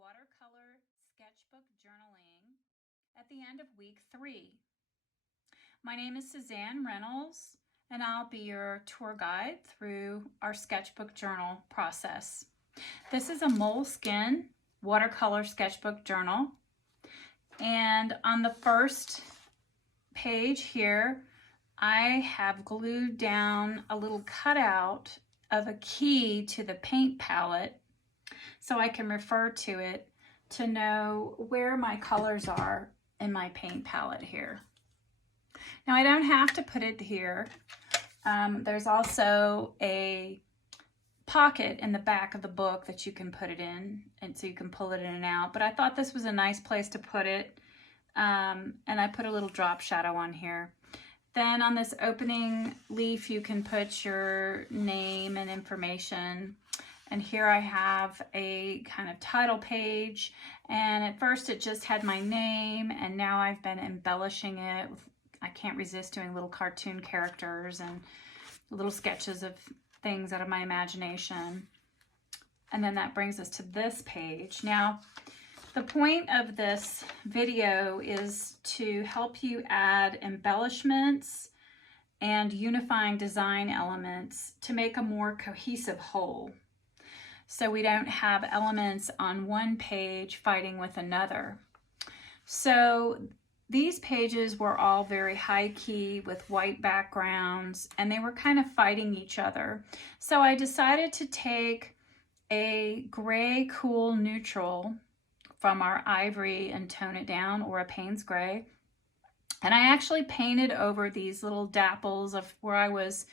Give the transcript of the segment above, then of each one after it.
watercolor sketchbook journaling at the end of week 3. My name is Zanne Reynolds, and I'll be your tour guide through our sketchbook journal process. This is a moleskin watercolor sketchbook journal, and on the first page here, I have glued down a little cutout of a key to the paint palette so I can refer to it to know where my colors are in my paint palette here. Now I don't have to put it here. There's also a pocket in the back of the book that you can put it in, and so you can pull it in and out, but I thought this was a nice place to put it, and I put a little drop shadow on here. Then on this opening leaf you can put your name and information, and here I have a kind of title page, and at first it just had my name, and now I've been embellishing it with, I can't resist doing little cartoon characters and little sketches of things out of my imagination. And then that brings us to this page. Now, the point of this video is to help you add embellishments and unifying design elements to make a more cohesive whole, so we don't have elements on one page fighting with another. So these pages were all very high key with white backgrounds, and they were kind of fighting each other. So I decided to take a gray cool neutral from our ivory and tone it down, or a Payne's gray. And I actually painted over these little dapples of where I was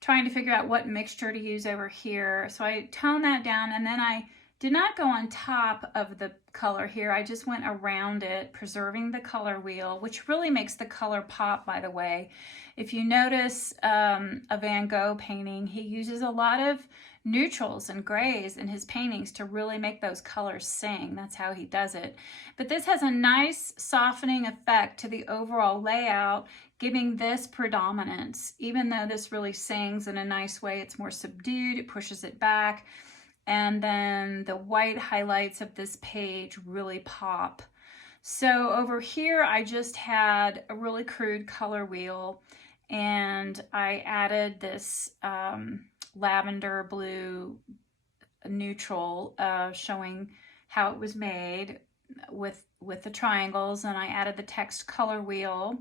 trying to figure out what mixture to use over here. So I toned that down, and then I did not go on top of the color here. I just went around it, preserving the color wheel, which really makes the color pop, by the way. If you notice a Van Gogh painting, he uses a lot of neutrals and grays in his paintings to really make those colors sing. That's how he does it. But this has a nice softening effect to the overall layout, giving this predominance. Even though this really sings in a nice way, it's more subdued, it pushes it back. And then the white highlights of this page really pop. So over here, I just had a really crude color wheel, and I added this lavender blue neutral showing how it was made with the triangles, and I added the text color wheel,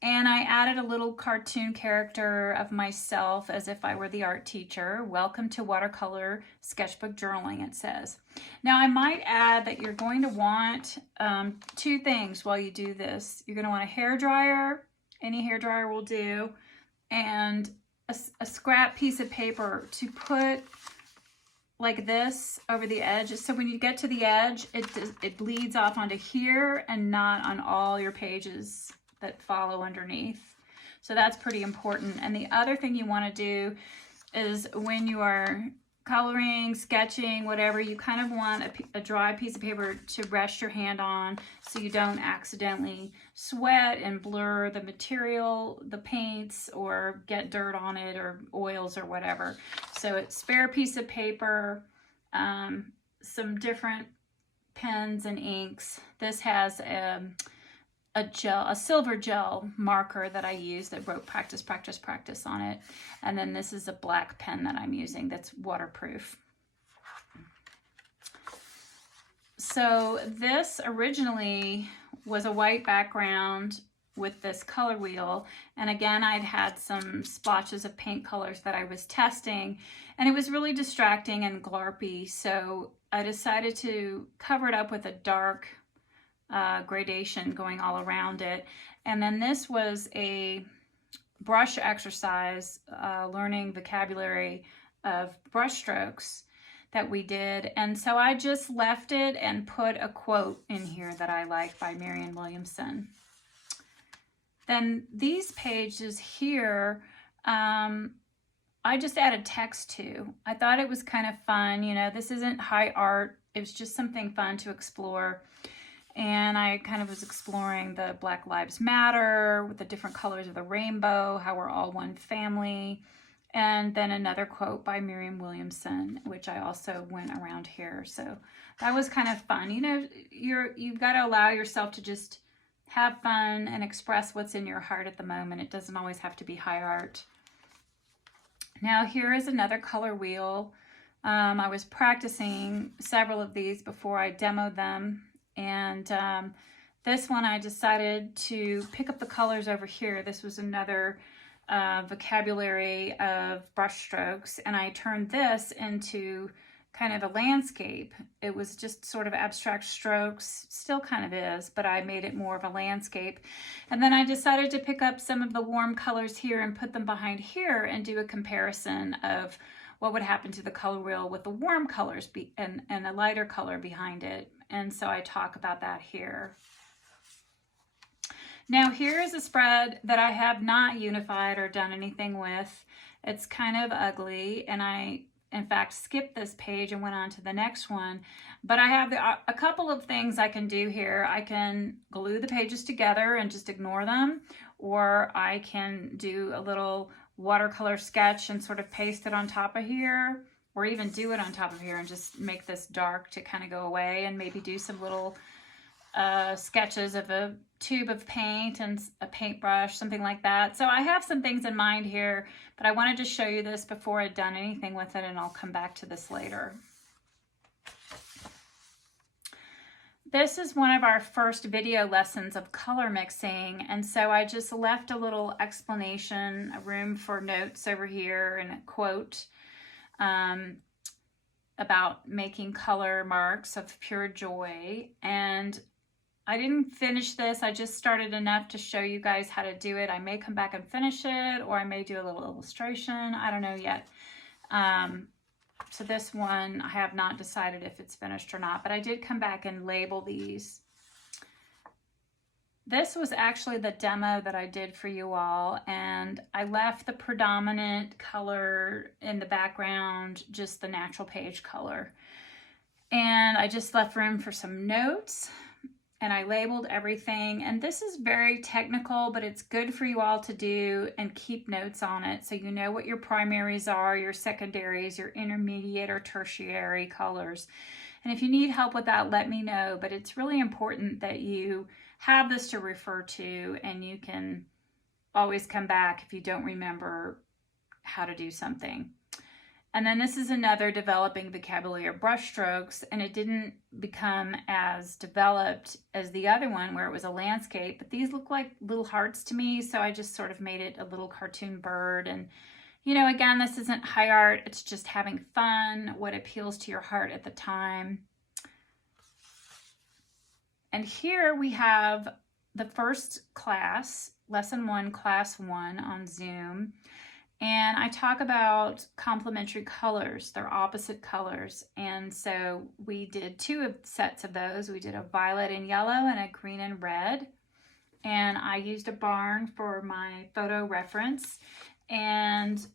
and I added a little cartoon character of myself as if I were the art teacher. Welcome to watercolor sketchbook journaling, it says. Now I might add that you're going to want two things while you do this. You're going to want a hair dryer, any hair dryer will do, and a scrap piece of paper to put like this over the edge, so when you get to the edge, it bleeds off onto here and not on all your pages that follow underneath. So that's pretty important. And the other thing you want to do is when you are coloring, sketching, whatever, you kind of want a dry piece of paper to rest your hand on so you don't accidentally sweat and blur the material, the paints, or get dirt on it or oils or whatever. So it's spare piece of paper, some different pens and inks. This has a silver gel marker that I use that wrote practice, practice, practice on it. And then this is a black pen that I'm using that's waterproof. So this originally was a white background with this color wheel. And again, I'd had some splotches of paint colors that I was testing, and it was really distracting and glarpy. So I decided to cover it up with a dark gradation going all around it. And then this was a brush exercise, learning vocabulary of brush strokes that we did. And so I just left it and put a quote in here that I like by Marianne Williamson. Then these pages here, I just added text to. I thought it was kind of fun. You know, this isn't high art. It was just something fun to explore. And I kind of was exploring the Black Lives Matter with the different colors of the rainbow, how we're all one family, And then another quote by Miriam Williamson, which I also went around here. So that was kind of fun. You know, you've got to allow yourself to just have fun and express what's in your heart at the moment. It doesn't always have to be high art. Now here is another color wheel. I was practicing several of these before I demoed them. And this one I decided to pick up the colors over here. This was another vocabulary of brush strokes, and I turned this into kind of a landscape. It was just sort of abstract strokes, still kind of is, but I made it more of a landscape. And then I decided to pick up some of the warm colors here and put them behind here and do a comparison of what would happen to the color wheel with the warm colors and a lighter color behind it. And so I talk about that here. Now here is a spread that I have not unified or done anything with. It's kind of ugly, and I, in fact, skipped this page and went on to the next one. But I have a couple of things I can do here. I can glue the pages together and just ignore them, or I can do a little watercolor sketch and sort of paste it on top of here, or even do it on top of here and just make this dark to kind of go away, and maybe do some little sketches of a tube of paint and a paintbrush, something like that. So I have some things in mind here, but I wanted to show you this before I'd done anything with it, and I'll come back to this later. This is one of our first video lessons of color mixing, and so I just left a little explanation, a room for notes over here, and a quote about making color marks of pure joy. And I didn't finish this. I just started enough to show you guys how to do it. I may come back and finish it, or I may do a little illustration. I don't know yet. So this one, I have not decided if it's finished or not, but I did come back and label these. This was actually the demo that I did for you all, and I left the predominant color in the background, just the natural page color. And I just left room for some notes, and I labeled everything. And this is very technical, but it's good for you all to do and keep notes on it, so you know what your primaries are, your secondaries, your intermediate or tertiary colors. And if you need help with that, let me know. But it's really important that you have this to refer to, and you can always come back if you don't remember how to do something. And then this is another developing vocabulary of brush strokes, and it didn't become as developed as the other one where it was a landscape, but these look like little hearts to me, so I just sort of made it a little cartoon bird. And you know, again, this isn't high art, it's just having fun, what appeals to your heart at the time. And here we have the first class, lesson 1, class 1 on Zoom. And I talk about complementary colors, they're opposite colors. And so we did 2 sets of those. We did a violet and yellow and a green and red. And I used a barn for my photo reference. And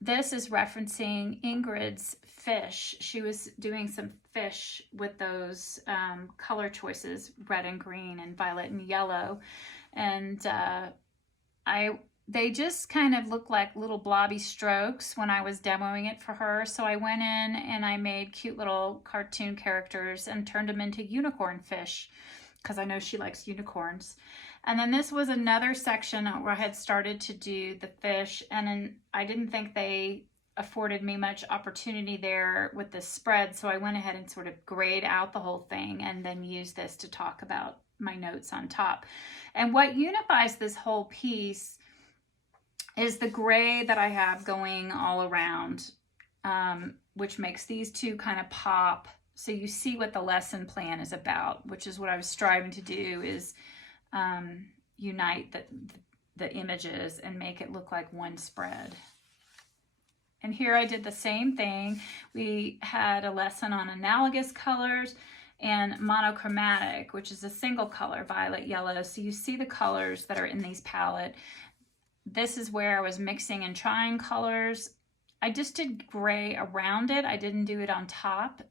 this is referencing Ingrid's fish. She was doing some fish with those color choices, red and green and violet and yellow. And they just kind of look like little blobby strokes when I was demoing it for her. So I went in and I made cute little cartoon characters and turned them into unicorn fish, because I know she likes unicorns. And then this was another section where I had started to do the fish, and then I didn't think they afforded me much opportunity there with this spread, so I went ahead and sort of grayed out the whole thing and then used this to talk about my notes on top. And what unifies this whole piece is the gray that I have going all around, which makes these 2 kind of pop. So you see what the lesson plan is about, which is what I was striving to do, is unite the images and make it look like one spread. And here I did the same thing. We had a lesson on analogous colors and monochromatic, which is a single color, violet, yellow. So you see the colors that are in these palette. This is where I was mixing and trying colors. I just did gray around it. I didn't do it on top,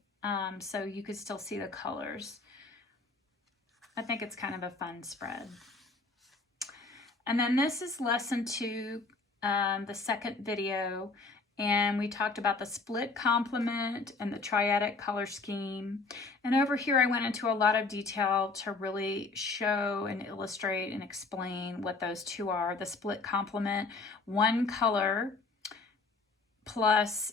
so you could still see the colors. I think it's kind of a fun spread. And then this is lesson 2, the second video, and we talked about the split complement and the triadic color scheme. And over here I went into a lot of detail to really show and illustrate and explain what those two are. The split complement, one color plus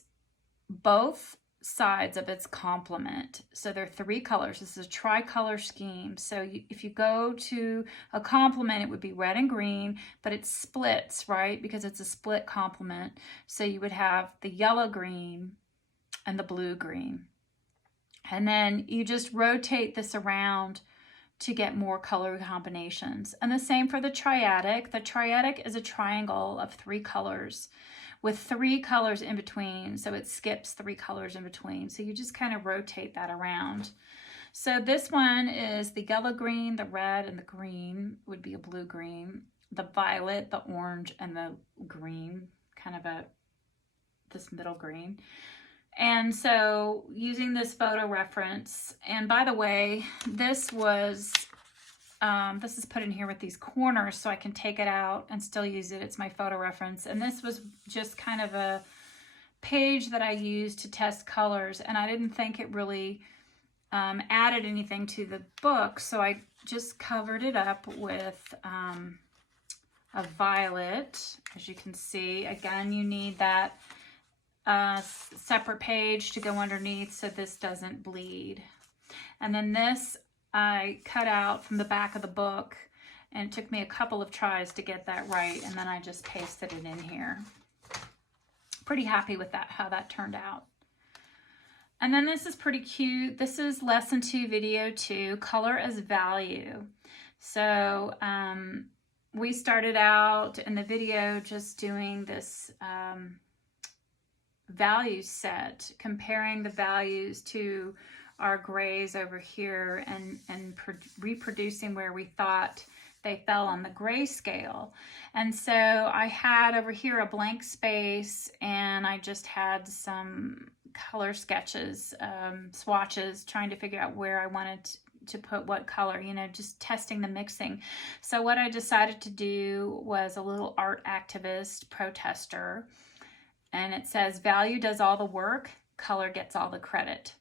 both sides of its complement. So there are three colors. This is a tricolor scheme. So if you go to a complement, it would be red and green, but it splits, right? Because it's a split complement. So you would have the yellow green and the blue green. And then you just rotate this around to get more color combinations. And the same for the triadic. The triadic is a triangle of three colors with three colors in between, so it skips three colors in between. So you just kind of rotate that around. So this one is the yellow green, the red, and the green would be a blue green. The violet, the orange, and the green, kind of this middle green. And so using this photo reference, and by the way, this is put in here with these corners so I can take it out and still use it. It's my photo reference. And this was just kind of a page that I used to test colors, and I didn't think it really added anything to the book, so I just covered it up with a violet. As you can see, again, you need that separate page to go underneath so this doesn't bleed. And then this I cut out from the back of the book, and it took me a couple of tries to get that right, and then I just pasted it in here. Pretty happy with that, how that turned out. And then this is pretty cute. This is lesson 2, video 2, color as value. So we started out in the video just doing this value set, comparing the values to our grays over here and reproducing where we thought they fell on the gray scale. And so I had over here a blank space, and I just had some color sketches, swatches, trying to figure out where I wanted to put what color, you know, just testing the mixing. So what I decided to do was a little art activist protester, and it says, value does all the work, color gets all the credit.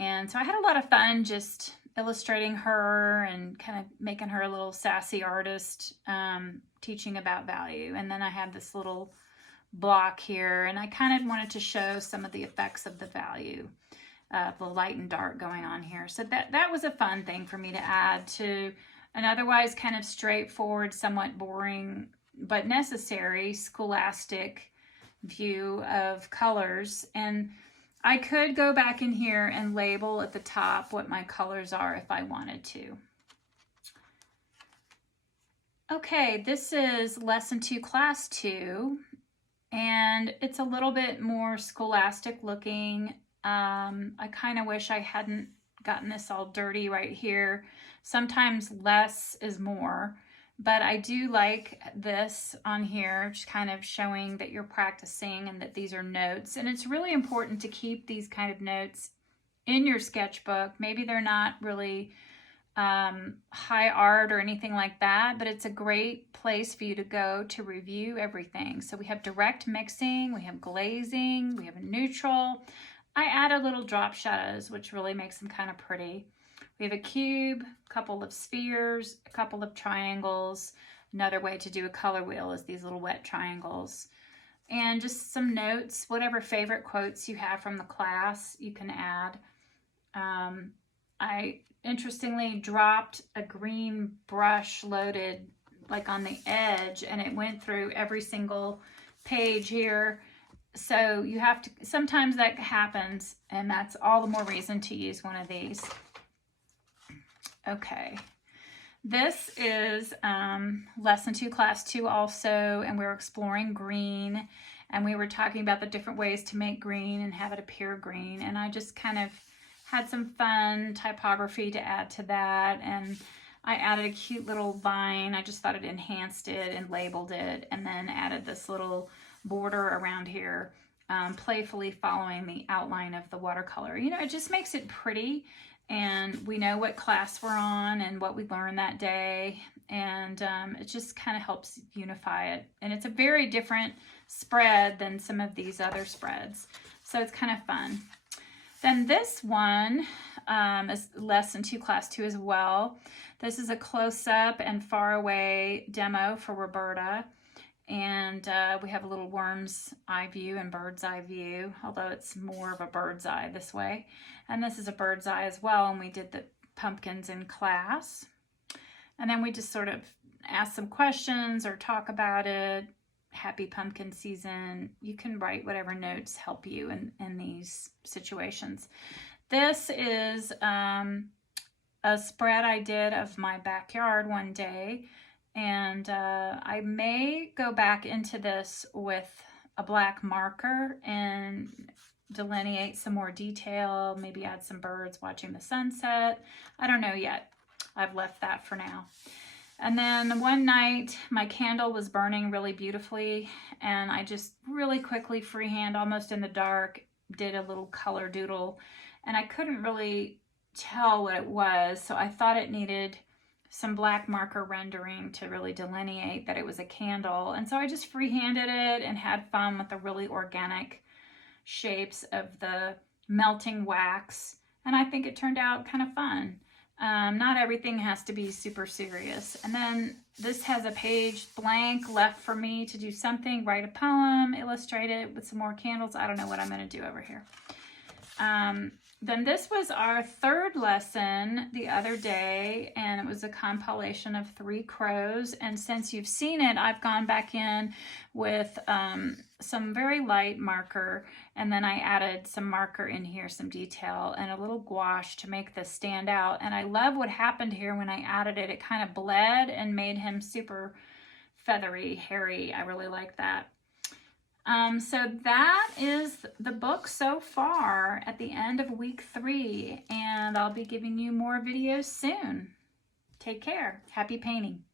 And so I had a lot of fun just illustrating her and kind of making her a little sassy artist, teaching about value. And then I had this little block here, and I kind of wanted to show some of the effects of the value, the light and dark going on here. So that was a fun thing for me to add to an otherwise kind of straightforward, somewhat boring, but necessary scholastic view of colors. And I could go back in here and label at the top what my colors are if I wanted to. Okay, this is lesson 2, class 2, and it's a little bit more scholastic looking. I kind of wish I hadn't gotten this all dirty right here. Sometimes less is more. But I do like this on here, just kind of showing that you're practicing and that these are notes. And it's really important to keep these kind of notes in your sketchbook. Maybe they're not really high art or anything like that, but it's a great place for you to go to review everything. So we have direct mixing, we have glazing, we have a neutral. I added little drop shadows, which really makes them kind of pretty. We have a cube, a couple of spheres, a couple of triangles. Another way to do a color wheel is these little wet triangles. And just some notes, whatever favorite quotes you have from the class, you can add. I interestingly dropped a green brush loaded like on the edge, and it went through every single page here. So you have to, sometimes that happens, and that's all the more reason to use one of these. Okay, this is lesson 2, class 2 also, and we're exploring green, and we were talking about the different ways to make green and have it appear green, and I just kind of had some fun typography to add to that, and I added a cute little vine. I just thought it enhanced it and labeled it, and then added this little border around here. playfully following the outline of the watercolor. You know, it just makes it pretty, and we know what class we're on and what we learned that day, and it just kind of helps unify it. And it's a very different spread than some of these other spreads, so it's kind of fun. Then this one is Lesson 2, Class 2 as well. This is a close-up and far-away demo for Roberta. And we have a little worm's eye view and bird's eye view, although it's more of a bird's eye this way. And this is a bird's eye as well, and we did the pumpkins in class. And then we just sort of ask some questions or talk about it. Happy pumpkin season. You can write whatever notes help you in these situations. This is a spread I did of my backyard one day. And I may go back into this with a black marker and delineate some more detail, maybe add some birds watching the sunset. I don't know yet. I've left that for now. And then one night, my candle was burning really beautifully, and I just really quickly freehand, almost in the dark, did a little color doodle, and I couldn't really tell what it was, so I thought it needed some black marker rendering to really delineate that it was a candle. And so I just freehanded it and had fun with the really organic shapes of the melting wax. And I think it turned out kind of fun. Not everything has to be super serious. And then this has a page blank left for me to do something, write a poem, illustrate it with some more candles. I don't know what I'm going to do over here. Then this was our third lesson the other day, and it was a compilation of 3 crows. And since you've seen it, I've gone back in with some very light marker, and then I added some marker in here, some detail, and a little gouache to make this stand out. And I love what happened here when I added it. It kind of bled and made him super feathery, hairy. I really like that. So that is the book so far at the end of week 3, and I'll be giving you more videos soon. Take care. Happy painting.